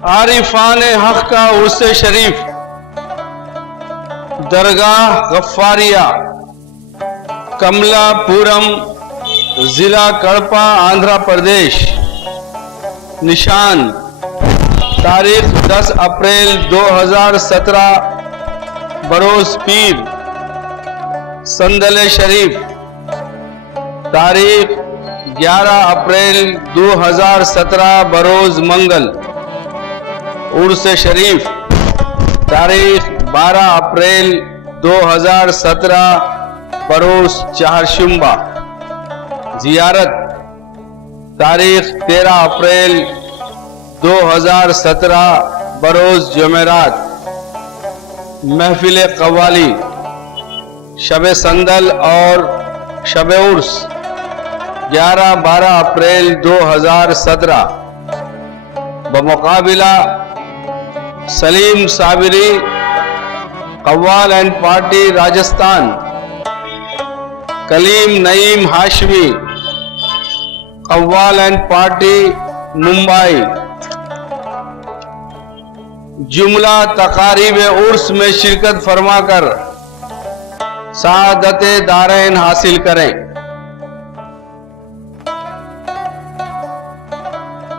आरिफान हक का उर्स शरीफ, दरगाह गफ्फारिया, कमलापुरम, जिला कड़पा, आंध्र प्रदेश। निशान तारीख 10 अप्रैल 2017 बरोज पीर, संदल शरीफ। तारीख 11 अप्रैल 2017 बरोज मंगल, उर्स शरीफ। तारीख 12 अप्रैल 2017 बरोज चारशुम्बा, जियारत। तारीख 13 अप्रैल 2017 बरोज जमेरात, महफिल कव्वाली, शब संदल और शब उर्स 11-12 अप्रैल 2017 बमुकाबिला Salim Sabiri, qawwal and party, Rajasthan. Kaleem Naeem Hashmi, qawwal and party, Mumbai. जुमला तकारीब उर्स में शिरकत फरमाकर सआदत दारैन हासिल करें।